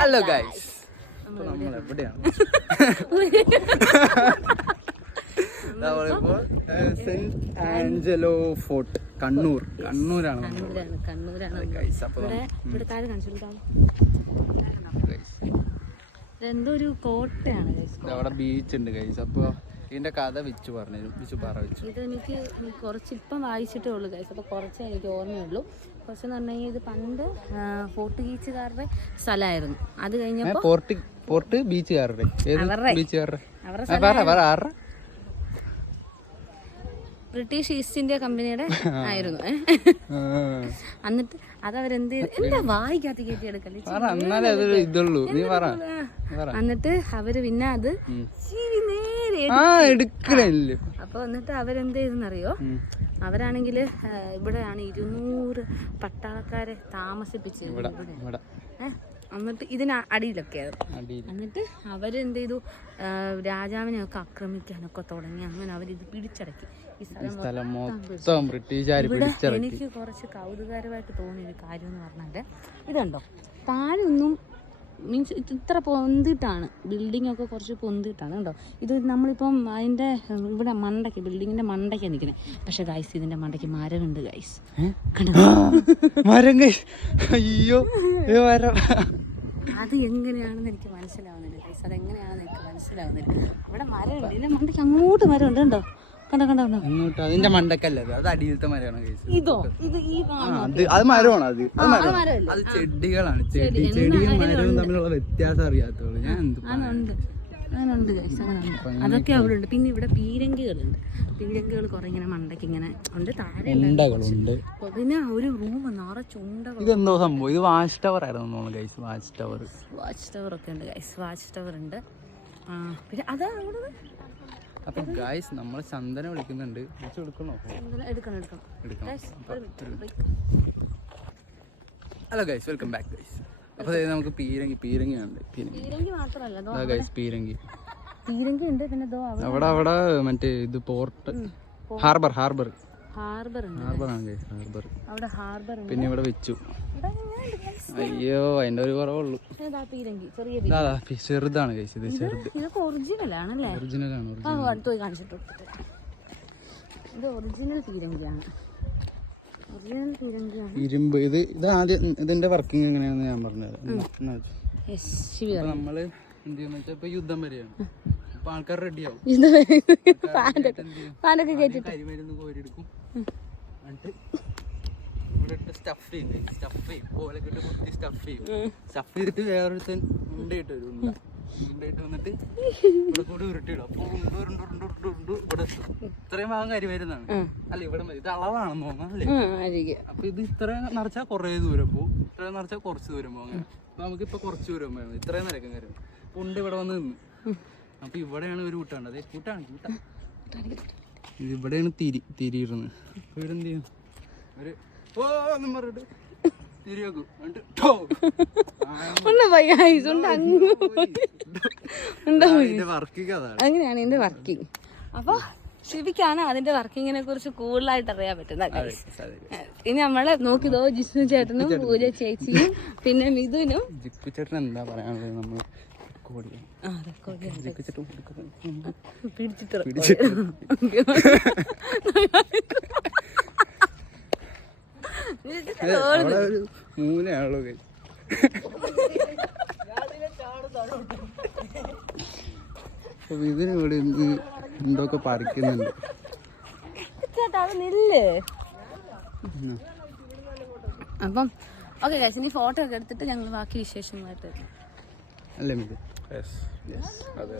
Hello guys, നമ്മൾ എവിടെയാണ്? നമ്മളിപ്പോൾ സെന്റ് ആഞ്ചലോ ഫോർട്ട്, കണ്ണൂരാണ് ഗൈസ്. അപ്പോൾ എന്തോ ഒരു കോട്ടയാണ് അവിടെ ബീച്ച് ഉണ്ട് ഗൈസ്. അപ്പോൾ ഇതിന്റെ കഥ വിച്ചു പറഞ്ഞു. ഇതെനിക്ക് കുറച്ച് ഇപ്പം വായിച്ചിട്ടേ ഉള്ളൂ ഗൈസ്. അപ്പോൾ കുറച്ചേ എനിക്ക് ഓർമ്മയുള്ളൂ. കുറച്ചെന്ന് പറഞ്ഞു കഴിഞ്ഞാൽ ഇത് പണ്ട് പോർട്ടുഗീസുകാരുടെ സ്ഥലമായിരുന്നു. അത് കഴിഞ്ഞപ്പോൾ പോർട്ട് ബീച്ചുകാരുടെ ബ്രിട്ടീഷ് ഈസ്റ്റ് ഇന്ത്യ കമ്പനിയുടെ ആയിരുന്നു. എന്നിട്ട് അതവരെന്ത് എന്താ വായിക്കാത്ത കയറ്റി എടുക്കല്ലേ. എന്നിട്ട് അവര് പിന്നെ അത് അപ്പൊ എന്നിട്ട് അവരെന്ത് ചെയ്തെന്നറിയോ? അവരാണെങ്കിൽ ഇവിടെയാണ് 200 പട്ടാളക്കാരെ താമസിപ്പിച്ചത്. എന്നിട്ട് ഇതിന് അടിയിലൊക്കെ ആയിരുന്നു. എന്നിട്ട് അവരെന്ത് ചെയ്തു? രാജാവിനെ ഒക്കെ ആക്രമിക്കാനൊക്കെ തുടങ്ങി. അങ്ങനെ അവരിത് പിടിച്ചടക്കി. ഈ സ്ഥലം മൊത്തം എനിക്ക് കുറച്ച് കൗതുകരമായിട്ട് തോന്നിയ ഒരു കാര്യം എന്ന് പറഞ്ഞാൽ ഇതുണ്ടോ, താഴെ ഒന്നും മീൻസ് ഇത്ര പൊന്തിട്ടാണ്, ബിൽഡിംഗ് ഒക്കെ കുറച്ച് പൊന്തിട്ടാണ് കേട്ടോ. ഇത് നമ്മളിപ്പം അതിൻ്റെ ഇവിടെ മണ്ടയ്ക്ക്, ബിൽഡിങ്ങിൻ്റെ മണ്ടയ്ക്കാണ് നിൽക്കുന്നത്. പക്ഷെ ഗൈസ് ഇതിൻ്റെ മണ്ടയ്ക്ക് മരമുണ്ട് ഗൈസ്. മരം അയ്യോ, അത് എങ്ങനെയാണെന്ന് എനിക്ക് മനസ്സിലാവുന്നില്ല ഗൈസ്. അതെങ്ങനെയാണെന്ന് എനിക്ക് മനസ്സിലാവുന്നില്ല. അവിടെ മരമുണ്ട്, ഇതിൻ്റെ മണ്ടയ്ക്ക് അങ്ങോട്ട് മരമുണ്ട് കണ്ടോ. കണ്ടോ അതിന്റെ മണ്ടക്കല്ല, അത് അടിയിലത്തെ മരമാണ്. ഇതോ അത് മരമാണ്. അത് ചെടികളാണ്. ചെടിയും മരവും തമ്മിലുള്ള വ്യത്യാസം അറിയാത്തത് ഞാൻ അങ്ങനുണ്ട് ഗൈസ്, അങ്ങനുണ്ട്. അതൊക്കെ അവിടെ ഉണ്ട്. പിന്നെ ഇവിടെ പീരങ്കികളുണ്ട്. പീരങ്കികൾ കുറെ ഇങ്ങനെ മണ്ടയ്ക്ക് ഇങ്ങനെ ഉണ്ട്. താഴെ പിന്നെ ഒരു റൂം നിറച്ചുണ്ടകൾ. ഇതെന്തോ സംഭവം? ഇത് വാച്ച് ടവർ ആയിരുന്നു ഗൈസ്. വാച്ച് ടവർ ഒക്കെ ഉണ്ട് ഗൈസ്. വാച്ച് ടവർ ഉണ്ട്. പിന്നെ അതാ അവിടെ. അപ്പൊ ഗൈസ് നമ്മളെ ചന്ദന വിളിക്കുന്നുണ്ട്. Hello guys, welcome back guys. അപ്പൊ നമുക്ക് പീരങ്കി ഉണ്ട്. പീരങ്കി ഉണ്ട്. പിന്നെ അവിടെ മറ്റേ ഇത് പോർട്ട് ഹാർബർ ഹാർബർ പിന്നെ ഇവിടെ വെച്ചു. അയ്യോ, അതിന്റെ ഒരു കുറവുള്ളൂ. ചെറുതാണ് ഗൈസ്. ഇത് ഒറിജിനലാണ്. ഇരുമ്പ്. ഇത് ആദ്യം ഇതിന്റെ വർക്കിംഗ് എങ്ങനെയാണെന്ന് ഞാൻ പറഞ്ഞത്. നമ്മള് എന്ത് ചെയ്യുന്ന വെച്ചാൽ ഇപ്പൊ യുദ്ധം വരെയാണ്. അപ്പൊ ആൾക്കാർ റെഡിയാവും. കരിമരുന്ന് കോരിയെടുക്കും. എന്നിട്ട് സ്റ്റഫ് ചെയ്യും. പോലൊക്കെ ഇട്ട് കുത്തി സ്റ്റഫ് ചെയ്തിട്ട് വേറൊരുത്തൻ ഉണ്ടയിട്ട് വരും. ഉണ്ടയിട്ട് വന്നിട്ട് ഇവിടെ കൂടെ ഉരുട്ടിയിടും. അപ്പൊ ഇവിടെ എത്തും. ഇത്രയും ഭാഗം കരിമരുന്നാണ്. അല്ല, ഇവിടെ മതി. ഇത് അളവാണെന്ന് തോന്നുന്നല്ലേ. അപ്പൊ ഇത് ഇത്ര നിറച്ചാൽ കുറേ ദൂരം പോകും, ഇത്ര നിറച്ചാൽ കുറച്ച് ദൂരം പോകും. അങ്ങനെ അപ്പൊ നമുക്കിപ്പൊ കുറച്ച് ദൂരം പോയാൽ മതി. ഇത്രയും നിരക്കും കാര്യം. അപ്പൊ ഉണ്ട് ഇവിടെ വന്ന് നിന്ന്. അപ്പൊ ഇവിടെയാണ് ഒരു കൂട്ടാണ്. അതെ, കൂട്ടാണ്. ഇത് ഇവിടെയാണ് തിരിയിരുന്നത്. അപ്പൊ ഇവരെന്ത് ചെയ്യും? ഒരു ഒന്നും പറഞ്ഞിട്ട് തിരി വെക്കും. അങ്ങനെയാണ് ഇതിന്റെ വർക്കിംഗ്. അപ്പൊ ശിവിക്കാണ് അതിന്റെ വർക്കിങ്ങിനെ കുറിച്ച് കൂടുതലായിട്ട് അറിയാൻ പറ്റുന്നത്. ഇനി നമ്മളെ നോക്കിയതോ ജിഷ്ണു ചേട്ടനും പൂജ ചേച്ചിയും പിന്നെ മിഥുനും. ജിക്കു ചേട്ടൻ എന്താ പറയാനുള്ളത്? നമ്മൾ മൂലയാണല്ലോ. ഇതിനോട് എന്തൊക്കെ പറിക്കുന്നുണ്ട്. അപ്പം ഓക്കെ ഗൈസ്, ഇനി ഫോട്ടോ ഒക്കെ എടുത്തിട്ട് ഞങ്ങൾ ബാക്കി വിശേഷങ്ങളായിട്ട് അല്ലേ മിഥു? അതെ.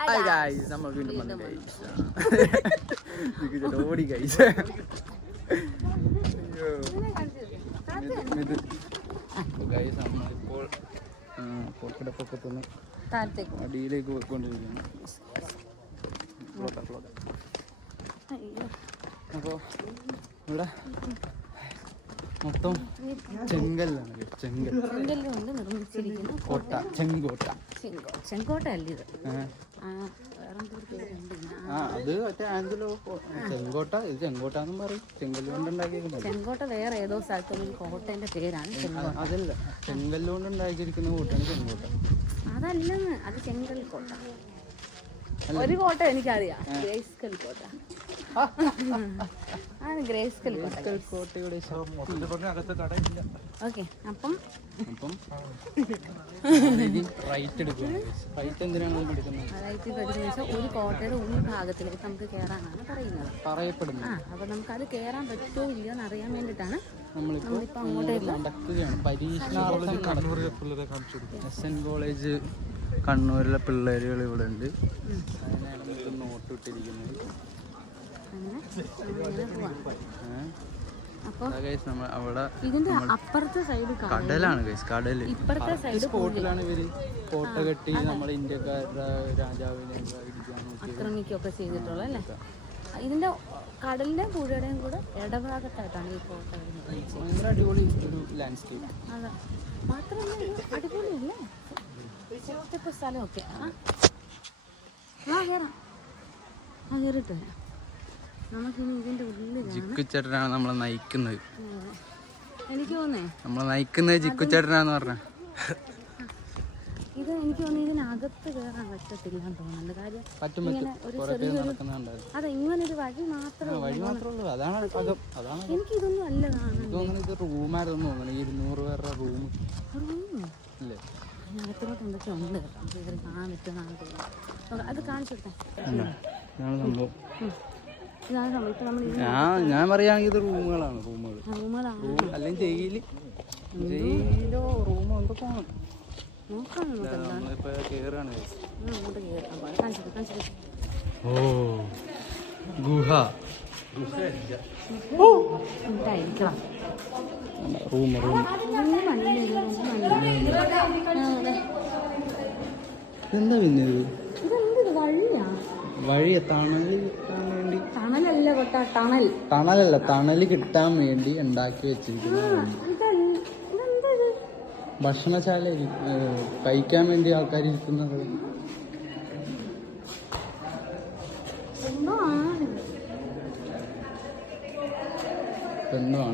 ഹായ് ഗൈസ്, നമ്മൾ വീണ്ടും വന്നു ഗൈസ്. ഓടി ഗൈസ്. ഗൈസ് നമ്മളിപ്പോൾ പോർക്കിടപ്പൊക്കത്തുനിന്ന് അടിയിലേക്ക് പോയിക്കൊണ്ടിരിക്കുകയാണ്. അപ്പോൾ ഇവിടെ മൊത്തം ചെങ്കല്ലാണ്. ചെങ്കൽ ചെങ്കല്ലുകൊണ്ട് നിർമ്മിച്ചിരിക്കുന്ന കോട്ട, ചെങ്കോട്ട. ചെങ്കോട്ട അല്ല ഇത്. അത് മറ്റേ ആംഗിളോ ചെങ്കോട്ട. ഇത് ചെങ്കോട്ടാന്നും പറയും. ചെങ്കല്ല് കൊണ്ട് ഉണ്ടാക്കിയിരിക്കുന്നത്. ചെങ്കോട്ട വേറെ ഏതോ സ്ഥലത്തൊരു കോട്ടേന്റെ പേരാണ് ചെങ്കോട്ട. അതല്ല, ചെങ്കല്ല് കൊണ്ട് ഉണ്ടാക്കിയിരിക്കുന്ന കോട്ടയാണ് ചെങ്കോട്ട. അതല്ലെന്ന്, അത് ചെങ്കൽ കോട്ട. ഒരു കോട്ട എനിക്കറിയാം, ഗ്രേസ്കൽ കോട്ട. ആണ് ഗ്രേസ്കൽ കോട്ടയുടെ ഓക്കെ. അപ്പം റൈറ്റ് എടുക്കുക. റൈറ്റ് എന്തിനാണ് പഠിക്കുന്നത്? റൈറ്റ് പഠിക്കുന്ന വെച്ചാൽ ഒരു കോട്ടയുടെ ഉൾഭാഗത്തിലേക്ക് നമുക്ക് കയറാനാണ് പറയപ്പെടുന്നത്. അപ്പൊ നമുക്ക് അത് കയറാൻ പറ്റുമോ ഇല്ലയോ എന്ന് അറിയാൻ വേണ്ടിയിട്ടാണ് നമ്മളിപ്പോ നടക്കുകയാണ്. പരീക്ഷണാർത്ഥം SN കോളേജ് കണ്ണൂരിലെ പിള്ളേരുകൾ ഇവിടെ ഉണ്ട്. അതിനാണ് നമുക്ക് നോട്ട് ഇട്ടിരിക്കുന്നത്. ഇതിന്റെ അപ്പുറത്തെ സൈഡ് കടലാണ്. കടല് ഇപ്പുറത്തെ സൈഡ് സ്പോട്ടിലാണ് ഇവര് കോട്ട കെട്ടി നമ്മളെ ഇന്ത്യക്കാരുടെ രാജാവിനെ ആക്രമിക്കുകയൊക്കെ ചെയ്തിട്ടുള്ളത് അല്ലേ. ഇതിന്റെ കടലിന്റെ പുഴയുടെയും കൂടെ ഇടഭാഗത്തായിട്ടാണ് ഈ കോട്ട വരുന്നത്. ഭയങ്കര അടിപൊളി ഒരു ലാൻഡ്സ്കേപ്പ്. അതെ, മാത്രമല്ല അടിപൊളിയല്ലേ ഇപ്പൊ സ്ഥലമൊക്കെ. കയറാം, കയറിട്ട് വരാം. നമുക്കിനി ഇതിന്റെ ഉള്ളിൽ ജിക്കുച്ചേട്ടനാണ് നമ്മളെ നയിക്കുന്നത്. എനിക്ക് തോന്നേ നമ്മളെ നയിക്കുന്നത് ജിക്കുച്ചേട്ടനാന്ന് പറഞ്ഞ. ഇത് എനിക്ക് തോന്നുന്നു ഇതിനകത്ത് കയറാൻ പറ്റത്തില്ലാന്ന് തോന്നുന്നുണ്ട്. കാര്യം അതെ, ഇങ്ങനെ ഒരു വഴി മാത്രമേ ഉള്ളൂ. അതാണ് എനിക്ക് ഇതൊന്നും അല്ല കാണുന്നത്. ഇത് റൂമായിരുന്നു തോന്നുന്നു. 200 പേരുടെ റൂം അല്ലേ. അകത്തോട്ട് എന്തൊക്കെ ഉണ്ട് കേട്ടോ, കാണാൻ പറ്റുന്നതാണ് തോന്നുന്നത്. അത് കാണിച്ചിട്ടെ. ഞാൻ പറയുകയാണെങ്കിൽ ഇത് റൂമുകളാണ്. അല്ലെങ്കിൽ ജയിലോ റൂമോ എന്തൊക്കെ ആണ്. നമ്മളിപ്പോ കേറാണ്. ഓ, ഗുഹ. റൂം എന്താ പിന്നെ വഴി തണലല്ല, തണല് കിട്ടാൻ വേണ്ടി ഉണ്ടാക്കി വെച്ചിരിക്കുന്നതാണ്. ഭക്ഷണശാല കഴിക്കാൻ വേണ്ടി ആൾക്കാർ ഇരിക്കുന്നത്. എന്താണ്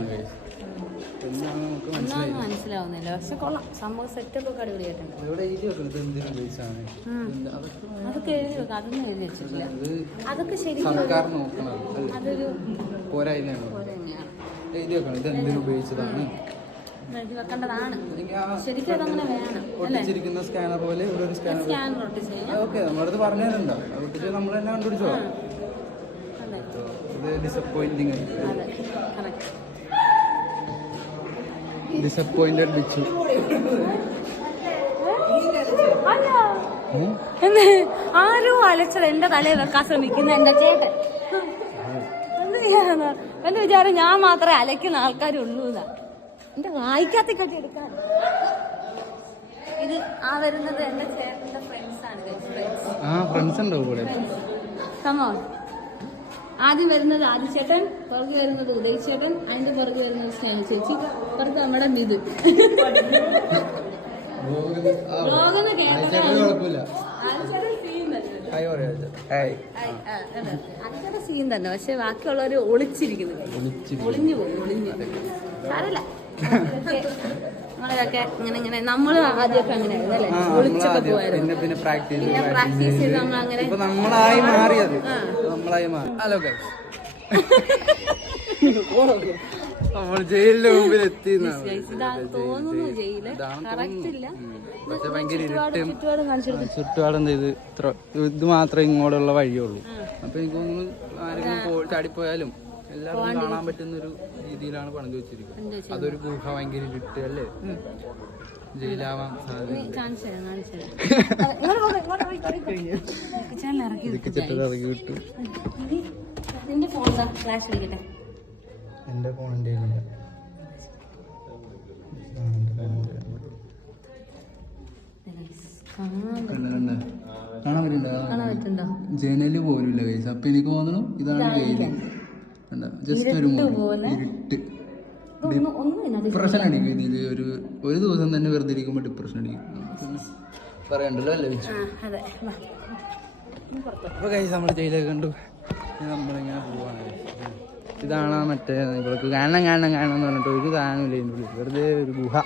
നമുക്ക് മനസ്സിലാവുന്നില്ല. പക്ഷെ കൊള്ളാം, സംഭവം സെറ്റപ്പ് ഒക്കെ അടിപൊളിയായിട്ടുണ്ട്. ഇവിടെ എഴുതി വെക്കുന്നത് എന്തിനു ഉപയോഗിച്ചാണ്? അതൊക്കെ എഴുതി വെക്കാം, അതൊന്നും എഴുതി വെച്ചിട്ടില്ല. അതൊക്കെ ശരിക്കും സർക്കാർ നോക്കണം. അതൊരു പോരായ്മയാണ്. എഴുതി വെക്കണം ഇത് എന്തിനു ഉപയോഗിച്ചതാണ്. എഴുതി വെക്കേണ്ടതാണ്. ശരിക്കും അതങ്ങനെ വേണം. ഒട്ടിച്ചിരിക്കുന്ന സ്കാനർ പോലെ ഇവിടെ ഒരു സ്കാനർ ഒട്ടിച്ച് ഓക്കെ നമ്മളടുത്ത് പറഞ്ഞു തരണ്ടോ? ഒട്ടിച്ച് നമ്മൾ തന്നെ കണ്ടുപിടിച്ചോ. ഇത് ഡിസപ്പോയിന്റിങ് ഡിസപ്പോയിന്റഡ് ബിച്ചു. ആരോ അലച്ചത് എന്റെ തലയിൽ വെക്കാൻ ശ്രമിക്കുന്ന എന്റെ ചേട്ടൻ. എന്ത് ചെയ്യാനാ? എന്റെ വിചാരം ഞാൻ മാത്രമേ അലയ്ക്കുന്ന ആൾക്കാരുള്ളൂ എന്നാ. എന്റെ വായിക്കാത്ത കട്ടി എടുക്കാൻ. ഇത് വരുന്നത് എന്റെ ചേട്ടന്റെ ഫ്രണ്ട്സ് ആണ്. ആദ്യം വരുന്നത് ആദിച്ചേട്ടൻ, പുറകെ വരുന്നത് ഉദയ് ചേട്ടൻ, അതിന്റെ പുറകെ വരുന്നത് സ്നേഹ ചേച്ചി, പുറത്ത് നമ്മുടെ മിഥുൻ. സീൻ തന്നെ, പക്ഷെ ബാക്കിയുള്ളവര് ഒളിച്ചിരിക്കുന്നു. ഒളിഞ്ഞു പോകും. സാരമില്ല, നമ്മളിതൊക്കെ ഇങ്ങനെ നമ്മള് ആദ്യമൊക്കെ അങ്ങനെയായിരുന്നു അല്ലേ, ഒളിച്ചൊക്കെ പോയായിരുന്നു. പിന്നെ പ്രാക്ടീസ് ചെയ്ത് നമ്മൾ അങ്ങനെ നമ്മളായി മാറിയത്. ഹലോ ഗൈസ്, നമ്മൾ ജയിലിന്റെ മുമ്പിൽ എത്തി. തോന്നുന്നു ജയില് കറക്റ്റ് ഇല്ല, പക്ഷെ ഭയങ്കര ഇരുട്ടും ചുറ്റുപാടും. ഇത് മാത്രമേ ഇങ്ങോട്ടുള്ള വഴിയുള്ളൂ. അപ്പൊ എനിക്ക് തോന്നുന്നു ആരെങ്കിലും ചാടിപ്പോയാലും എല്ലാവർക്കും കാണാൻ പറ്റുന്ന ഒരു രീതിയിലാണ് പണിത് വെച്ചിരിക്കുന്നത്. അതൊരു ഗുഹ, ഭയങ്കര ഇരുട്ട് അല്ലേ, ജയിലാവാൻ സാധ്യത. എന്റെ ഫോൺ ഫ്ലാഷ് അടിക്കട്ടെ. എന്റെ ഫോൺ എന്റെ ഇല്ല. കാണാൻ പറ്റുന്നുണ്ടോ? ജനല് പോലുമില്ല കൈസ്. അപ്പൊ എനിക്ക് തോന്നുന്നു ഇതാണ് ജയില്. ജസ്റ്റ് ഒരു ഇരുട്ട്. ഡിപ്രഷൻ അടിക്കും ഇതിൽ ഒരു ദിവസം തന്നെ വെറുതെ ഇരിക്കുമ്പോൾ ഡിപ്രഷൻ അടിക്കും. പറയണ്ടല്ലോ അല്ലേ? അപ്പോൾ കൈ നമ്മൾ ജയിലൊക്കെ കണ്ടു. നമ്മളിങ്ങനെ പോവാണ്. ഇതാണ് മറ്റേ ഇവർക്ക് കാണണം എന്ന് പറഞ്ഞിട്ട് ഒരു സാധനമില്ല ഇതിൻ്റെ ഉള്ളിൽ, വെറുതെ ഒരു ഗുഹ.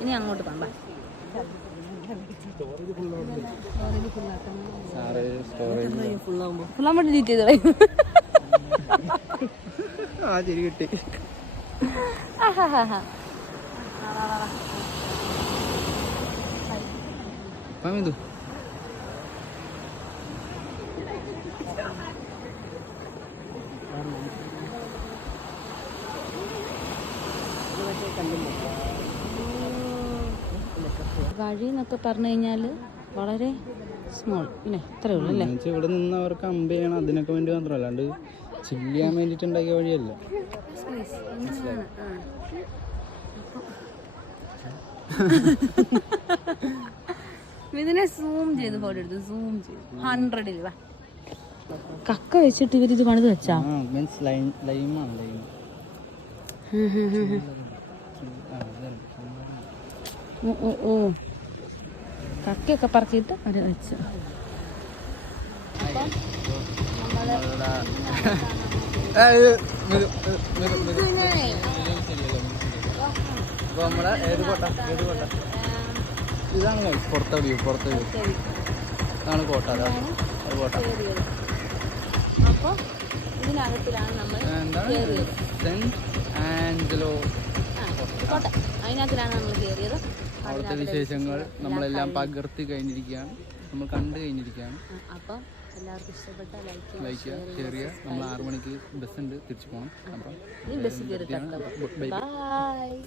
ഇനി അങ്ങോട്ട് പോകാം. ഫുള്ളാകുമ്പോൾ ഡിലീറ്റ് ചെയ്ത് കളയും. ആ ശരി കിട്ടി. ഇത് വഴി എന്നൊക്കെ പറഞ്ഞു കഴിഞ്ഞാൽ വളരെ സ്മോൾ, പിന്നെ ഇത്രയേ ഉള്ളൂ അല്ലേ? ഇവിടെ നിന്ന് അവർക്ക് അമ്പ് ചെയ്യണം, അതിനൊക്കെ വേണ്ടി മാത്രമല്ല, അല്ലാണ്ട് ചില്ല് ചെയ്യാൻ വേണ്ടിയിട്ട് ഉണ്ടാക്കിയ വഴിയല്ല. ഇതിനെ സൂം ചെയ്ത് ഫോട്ടോ എടുത്ത് സൂം ചെയ്ത് 100ൽ വാ. കക്ക വെച്ചിട്ട് ഇവരിത് പണിത് വെച്ചാ ഓ കക്കയൊക്കെ പറക്കിയിട്ട് അവര് വെച്ചു. അപ്പോൾ നമ്മുടെ ഏത് കോട്ട ഇതാണ് പുറത്തെ വ്യൂ ഇതാണ് കോട്ട. അതാണ് കോട്ട. അപ്പോൾ ഇതിനകത്തിലാണ് നമ്മൾ സെന്റ് ആഞ്ചലോ കോട്ട. അതിനകത്തിലാണ് നമ്മൾ കയറിയത്. അവിടുത്തെ വിശേഷങ്ങൾ നമ്മളെല്ലാം പകർത്തി കഴിഞ്ഞിരിക്കുകയാണ്, നമ്മൾ കണ്ടു കഴിഞ്ഞിരിക്കുകയാണ്. അപ്പം എല്ലാവർക്കും ഇഷ്ടപ്പെട്ട ലൈക്ക് ചെയ്യുക, ഷെയർ ചെയ്യുക. നമ്മൾ 6 മണിക്ക് ബസ് ഉണ്ട്, തിരിച്ചു പോകണം. അപ്പം ബസ് കയറി. ബൈ.